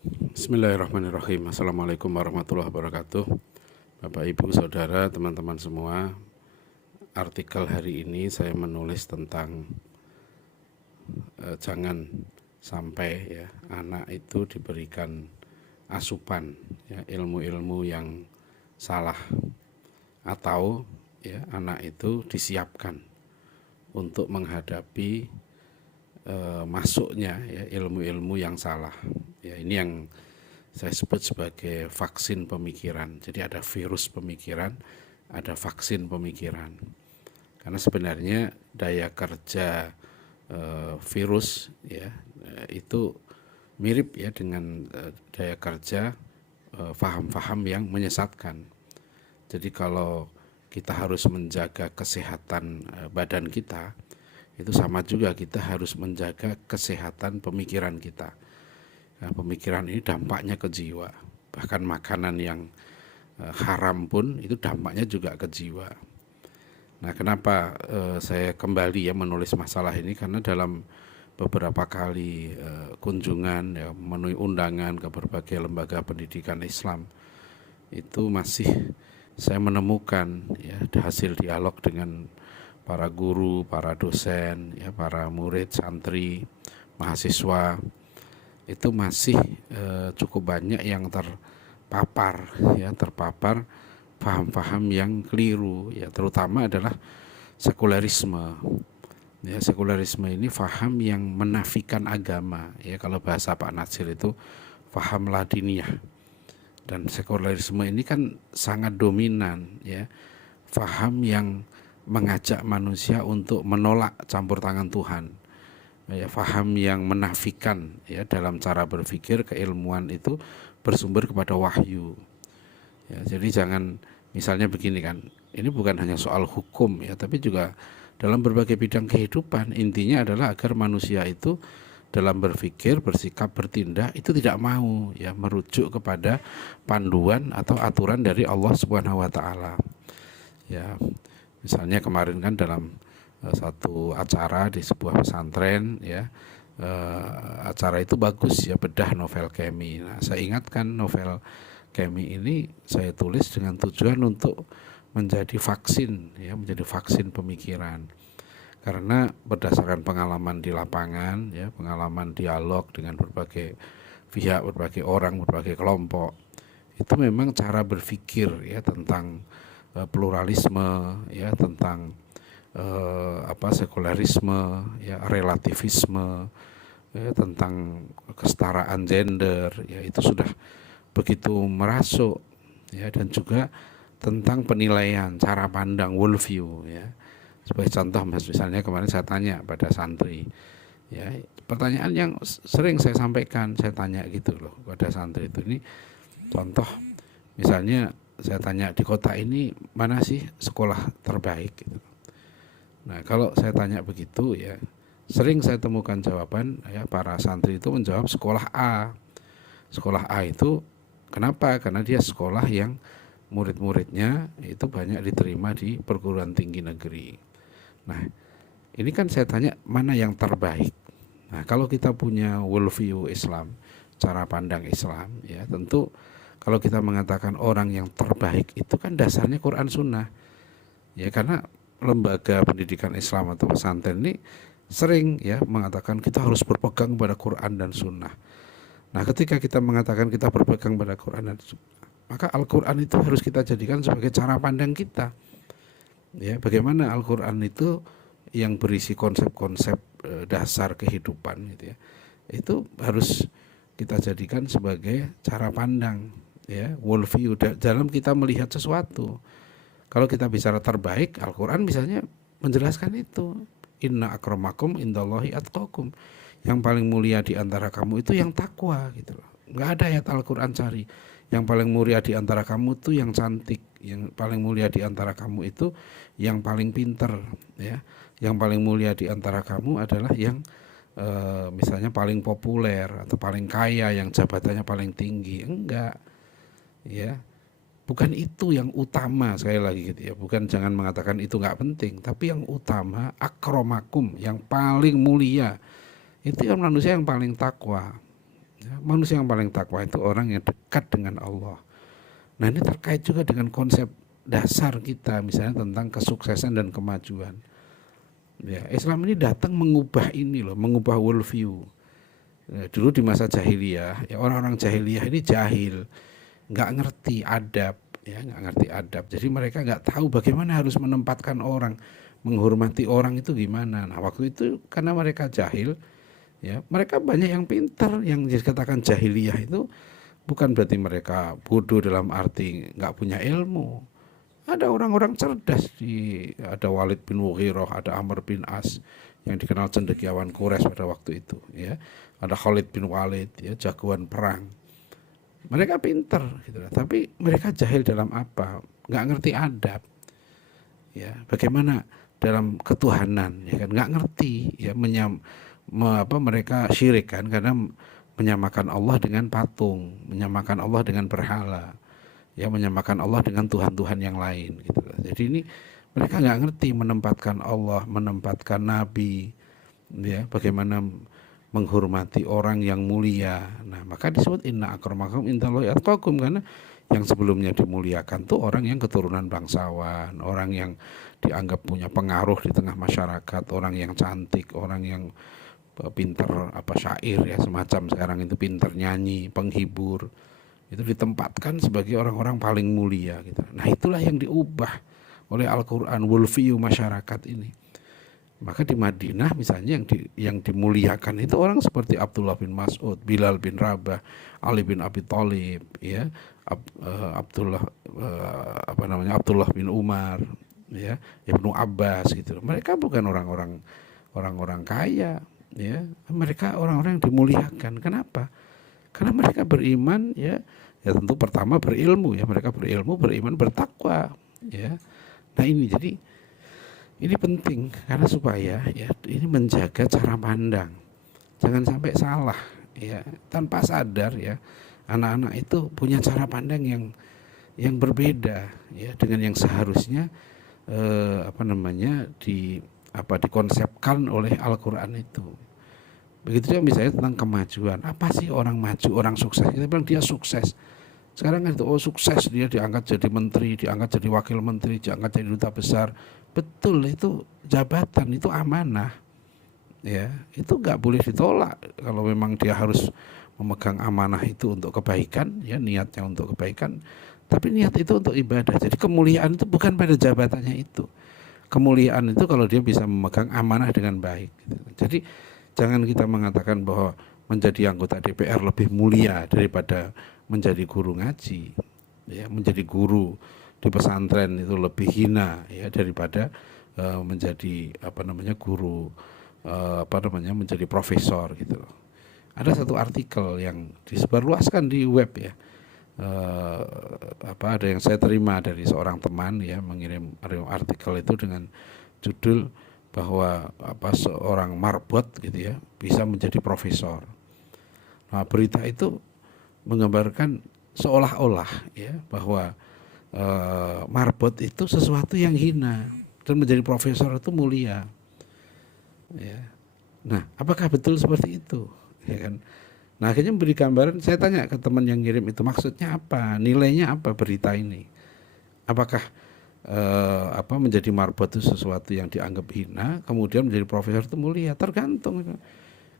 Bismillahirrahmanirrahim. Assalamualaikum warahmatullahi wabarakatuh. Bapak, Ibu, Saudara, teman-teman semua. Artikel hari ini saya menulis tentang jangan sampai ya anak itu diberikan asupan ya ilmu-ilmu yang salah, atau ya anak itu disiapkan untuk menghadapi masuknya ya ilmu-ilmu yang salah. Ya, ini yang saya sebut sebagai vaksin pemikiran. Jadi ada virus pemikiran, ada vaksin pemikiran. Karena sebenarnya daya kerja virus ya itu mirip ya dengan daya kerja faham-faham yang menyesatkan. Jadi kalau kita harus menjaga kesehatan badan kita, itu sama juga kita harus menjaga kesehatan pemikiran kita. Nah, pemikiran ini dampaknya ke jiwa. Bahkan makanan yang haram pun itu dampaknya juga ke jiwa. Nah, kenapa saya kembali ya menulis masalah ini? Karena dalam beberapa kali kunjungan ya, memenuhi undangan ke berbagai lembaga pendidikan Islam, itu masih saya menemukan ya hasil dialog dengan para guru, para dosen, ya, para murid, santri, mahasiswa, itu masih cukup banyak yang terpapar paham-paham yang keliru ya, terutama adalah sekularisme. Ya, sekularisme ini paham yang menafikan agama ya, kalau bahasa Pak Natsir itu paham ladiniah. Dan sekularisme ini kan sangat dominan ya, paham yang mengajak manusia untuk menolak campur tangan Tuhan ya, faham yang menafikan ya dalam cara berpikir keilmuan itu bersumber kepada wahyu ya. Jadi jangan misalnya begini kan, ini bukan hanya soal hukum ya, tapi juga dalam berbagai bidang kehidupan. Intinya adalah agar manusia itu dalam berpikir, bersikap, bertindak itu tidak mau ya merujuk kepada panduan atau aturan dari Allah Subhanahu wa taala. Ya, misalnya kemarin kan dalam satu acara di sebuah pesantren ya, acara itu bagus ya, bedah novel Kemi. Nah, saya ingatkan novel Kemi ini saya tulis dengan tujuan untuk menjadi vaksin ya, menjadi vaksin pemikiran. Karena berdasarkan pengalaman di lapangan ya, pengalaman dialog dengan berbagai pihak, berbagai orang, berbagai kelompok, itu memang cara berpikir ya tentang pluralisme ya, tentang sekularisme ya, relativisme ya, tentang kesetaraan gender ya, itu sudah begitu merasuk ya. Dan juga tentang penilaian, cara pandang, worldview ya. Sebagai contoh misalnya kemarin saya tanya pada santri ya, pertanyaan yang sering saya sampaikan, saya tanya gitu loh pada santri itu, ini contoh misalnya saya tanya, di kota ini mana sih sekolah terbaik gitu. Nah, kalau saya tanya begitu ya, sering saya temukan jawaban ya, para santri itu menjawab sekolah A. Sekolah A itu kenapa? Karena dia sekolah yang murid-muridnya itu banyak diterima di perguruan tinggi negeri. Nah, ini kan saya tanya mana yang terbaik. Nah, kalau kita punya worldview Islam, cara pandang Islam ya, tentu kalau kita mengatakan orang yang terbaik itu kan dasarnya Quran Sunnah ya. Karena lembaga pendidikan Islam atau pesantren ini sering ya mengatakan kita harus berpegang pada Quran dan Sunnah. Nah, ketika kita mengatakan kita berpegang pada Quran dan Sunnah, maka Al-Quran itu harus kita jadikan sebagai cara pandang kita ya. Bagaimana Al-Quran itu yang berisi konsep-konsep dasar kehidupan gitu ya, itu harus kita jadikan sebagai cara pandang ya, worldview dalam kita melihat sesuatu. Kalau kita bicara terbaik, Al-Quran misalnya menjelaskan itu, inna akramakum indallahi atqakum, yang paling mulia di antara kamu itu yang takwa gitu loh. Nggak ada ayat Al-Quran cari yang paling mulia di antara kamu itu yang cantik, yang paling mulia di antara kamu itu yang paling pinter ya, yang paling mulia di antara kamu adalah yang misalnya paling populer atau paling kaya, yang jabatannya paling tinggi. Enggak ya, bukan itu yang utama. Sekali lagi gitu ya, bukan, jangan mengatakan itu nggak penting, tapi yang utama akromakum, yang paling mulia itu yang manusia yang paling takwa Ya, manusia yang paling takwa itu orang yang dekat dengan Allah. Nah, ini terkait juga dengan konsep dasar kita, misalnya tentang kesuksesan dan kemajuan. Ya, Islam ini datang mengubah ini loh, mengubah worldview. Ya, dulu di masa jahiliyah, ya orang-orang jahiliyah ini jahil, nggak ngerti adab, ya nggak ngerti adab. Jadi mereka nggak tahu bagaimana harus menempatkan orang, menghormati orang itu gimana. Nah, waktu itu karena mereka jahil, ya mereka banyak yang pintar, yang dikatakan jahiliyah itu bukan berarti mereka bodoh dalam arti nggak punya ilmu. Ada orang-orang cerdas, ada Walid bin Mughirah, ada Amr bin As yang dikenal cendekiawan Quraisy pada waktu itu, ya. Ada Khalid bin Walid, ya, jagoan perang. Mereka pintar gitu, tapi mereka jahil dalam apa? Nggak ngerti adab. Ya, bagaimana dalam ketuhanan, ya kan? Nggak ngerti, ya, mereka syirik kan karena menyamakan Allah dengan patung, menyamakan Allah dengan berhala, ya, menyamakan Allah dengan Tuhan-Tuhan yang lain gitu. Jadi ini mereka nggak ngerti menempatkan Allah, menempatkan Nabi, ya, bagaimana menghormati orang yang mulia. Nah, maka disebut inna akramakum indallahi atqakum, karena yang sebelumnya dimuliakan tuh orang yang keturunan bangsawan, orang yang dianggap punya pengaruh di tengah masyarakat, orang yang cantik, orang yang pinter syair, ya, semacam sekarang itu pinter nyanyi, penghibur, itu ditempatkan sebagai orang-orang paling mulia gitu. Nah, itulah yang diubah oleh Al-Quran, worldview masyarakat ini. Maka di Madinah misalnya yang dimuliakan itu orang seperti Abdullah bin Mas'ud, Bilal bin Rabah, Ali bin Abi Thalib, ya, Abdullah Abdullah bin Umar, ya, Ibnu Abbas gitu. Mereka bukan orang-orang kaya, ya. Mereka orang-orang yang dimuliakan. Kenapa? Karena mereka beriman, ya tentu pertama berilmu, ya, mereka berilmu, beriman, bertakwa, ya. Nah, ini penting karena supaya, ya, ini menjaga cara pandang, jangan sampai salah, ya, tanpa sadar, ya, anak-anak itu punya cara pandang yang berbeda, ya, dengan yang seharusnya dikonsepkan oleh Al-Quran itu. Begitu juga misalnya tentang kemajuan. Apa sih orang maju, orang sukses? Kita bilang dia sukses. Sekarang kan itu, sukses, dia diangkat jadi menteri, diangkat jadi wakil menteri, diangkat jadi duta besar. Betul, itu jabatan, itu amanah, ya, itu nggak boleh ditolak kalau memang dia harus memegang amanah itu untuk kebaikan, ya, niatnya untuk kebaikan, tapi niat itu untuk ibadah. Jadi kemuliaan itu bukan pada jabatannya itu. Kemuliaan itu kalau dia bisa memegang amanah dengan baik. Jadi jangan kita mengatakan bahwa menjadi anggota DPR lebih mulia daripada menjadi guru ngaji, ya, menjadi guru di pesantren itu lebih hina, ya, daripada menjadi guru menjadi profesor gitu. Ada satu artikel yang disebarluaskan di web, ya, ada yang saya terima dari seorang teman, ya, mengirim artikel itu dengan judul bahwa seorang marbot gitu, ya, bisa menjadi profesor. Nah, berita itu menggambarkan seolah-olah, ya, bahwa marbot itu sesuatu yang hina dan menjadi profesor itu mulia, ya. Nah, apakah betul seperti itu, ya kan? Nah, akhirnya memberi gambaran. Saya tanya ke teman yang ngirim itu, maksudnya apa, nilainya apa berita ini? Apakah menjadi marbot itu sesuatu yang dianggap hina, kemudian menjadi profesor itu mulia? Tergantung.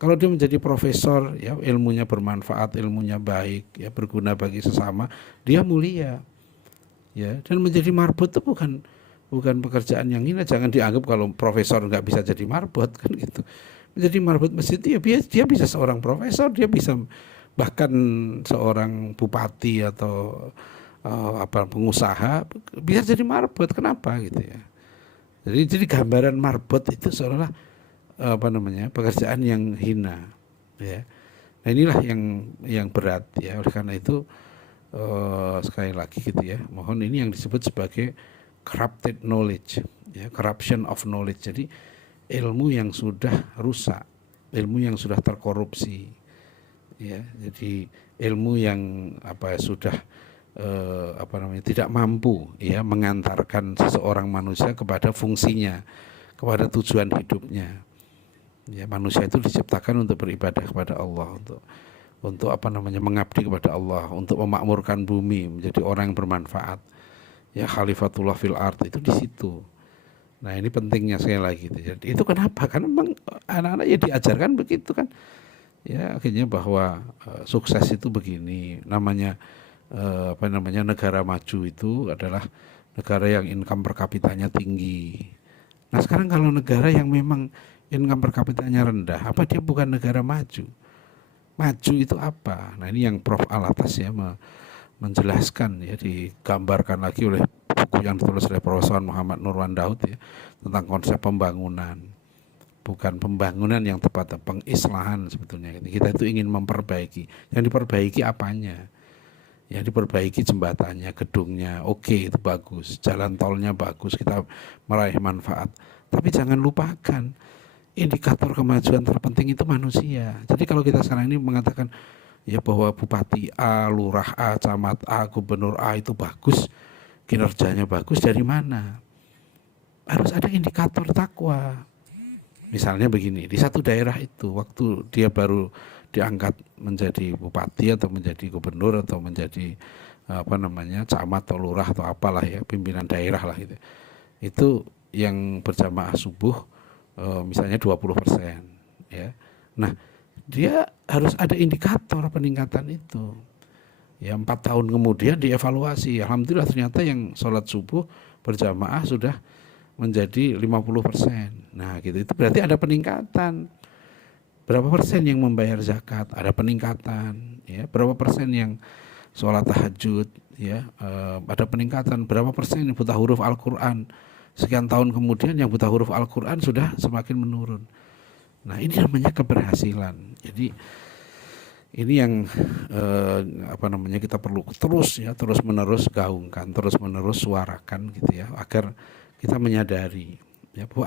Kalau dia menjadi profesor, ya, ilmunya bermanfaat, ilmunya baik, ya, berguna bagi sesama, dia mulia, ya. Dan menjadi marbot itu bukan pekerjaan yang hina. Jangan dianggap kalau profesor nggak bisa jadi marbot, kan gitu. Menjadi marbot masjid, ya, dia bisa seorang profesor, dia bisa bahkan seorang bupati atau pengusaha bisa jadi marbot. Kenapa gitu, ya? Jadi gambaran marbot itu seolah pekerjaan yang hina, ya. Nah, inilah yang berat, ya. Oleh karena itu sekali lagi gitu, ya, mohon ini yang disebut sebagai corrupted knowledge, ya, corruption of knowledge. Jadi ilmu yang sudah rusak, ilmu yang sudah terkorupsi, ya. Jadi ilmu yang sudah tidak mampu, ya, mengantarkan seseorang manusia kepada fungsinya, kepada tujuan hidupnya. Ya, manusia itu diciptakan untuk beribadah kepada Allah, untuk mengabdi kepada Allah, untuk memakmurkan bumi, menjadi orang yang bermanfaat. Ya, khalifatullah fil ard itu di situ. Nah, ini pentingnya sekali lagi gitu. Jadi itu kenapa? Karena memang anak-anak ya diajarkan begitu kan. Ya, akhirnya bahwa sukses itu begini. Namanya negara maju itu adalah negara yang income per kapitanya tinggi. Nah, sekarang kalau negara yang memang income per kapitanya rendah, apa dia bukan negara maju? Maju itu apa? Nah, ini yang Prof. Alatas ya menjelaskan ya, digambarkan lagi oleh buku yang ditulis oleh Profesor Muhammad Nurwan Daud ya, tentang konsep pembangunan. Bukan pembangunan yang tepat, pengislahan sebetulnya. Kita itu ingin memperbaiki. Yang diperbaiki apanya? Yang diperbaiki jembatannya, gedungnya, oke, itu bagus. Jalan tolnya bagus, kita meraih manfaat. Tapi jangan lupakan, indikator kemajuan terpenting itu manusia. Jadi kalau kita sekarang ini mengatakan ya bahwa bupati A, lurah A, camat A, gubernur A itu bagus, kinerjanya bagus, dari mana? Harus ada indikator takwa. Misalnya begini, di satu daerah itu waktu dia baru diangkat menjadi bupati atau menjadi gubernur atau menjadi camat atau lurah atau apalah ya, pimpinan daerah lah gitu. Itu yang berjamaah subuh misalnya 20% ya. Nah, dia harus ada indikator peningkatan itu. Ya, 4 tahun kemudian dievaluasi. Alhamdulillah ternyata yang sholat subuh berjamaah sudah menjadi 50%. Nah, gitu, itu berarti ada peningkatan. Berapa persen yang membayar zakat? Ada peningkatan. Ya, berapa persen yang sholat tahajud? Ya, ada peningkatan. Berapa persen yang buta huruf Al-Quran? Sekian tahun kemudian yang buta huruf Al-Quran sudah semakin menurun. Nah, ini namanya keberhasilan. Jadi ini yang kita perlu terus menerus gaungkan, terus menerus suarakan gitu ya, agar kita menyadari ya bahwa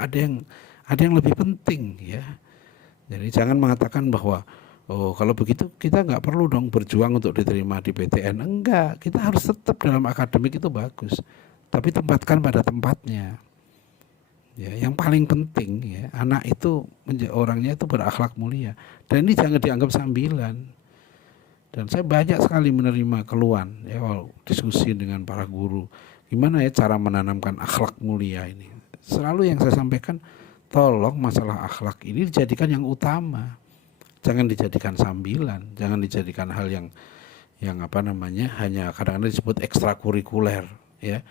ada yang lebih penting ya. Jadi jangan mengatakan bahwa kalau begitu kita nggak perlu dong berjuang untuk diterima di PTN. Enggak, kita harus tetap dalam akademik itu bagus, tapi tempatkan pada tempatnya. Ya, yang paling penting ya, anak itu orangnya itu berakhlak mulia, dan ini jangan dianggap sambilan. Dan saya banyak sekali menerima keluhan ya, diskusi dengan para guru, gimana ya cara menanamkan akhlak mulia ini. Selalu yang saya sampaikan, tolong masalah akhlak ini dijadikan yang utama, jangan dijadikan sambilan, jangan dijadikan hal yang hanya kadang-kadang disebut ekstrakurikuler ya.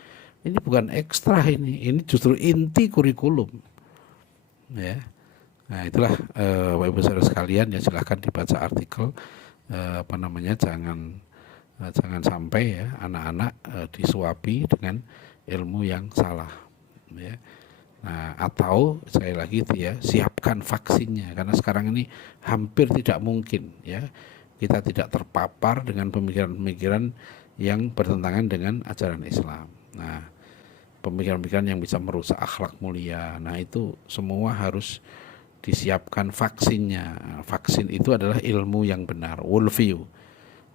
Ini bukan ekstra, ini justru inti kurikulum ya. Nah, itulah Bapak Ibu Saudara sekalian ya, silahkan dibaca artikel jangan sampai ya anak-anak disuapi dengan ilmu yang salah ya. Nah, atau sekali lagi itu ya, siapkan vaksinnya, karena sekarang ini hampir tidak mungkin ya kita tidak terpapar dengan pemikiran-pemikiran yang bertentangan dengan ajaran Islam. Nah, pemikiran-pemikiran yang bisa merusak akhlak mulia, nah itu semua harus disiapkan vaksinnya. Vaksin itu adalah ilmu yang benar, worldview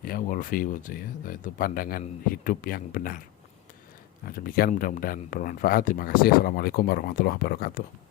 ya, worldview itu pandangan hidup yang benar. Nah, demikian, mudah-mudahan bermanfaat. Terima kasih. Assalamualaikum warahmatullahi wabarakatuh.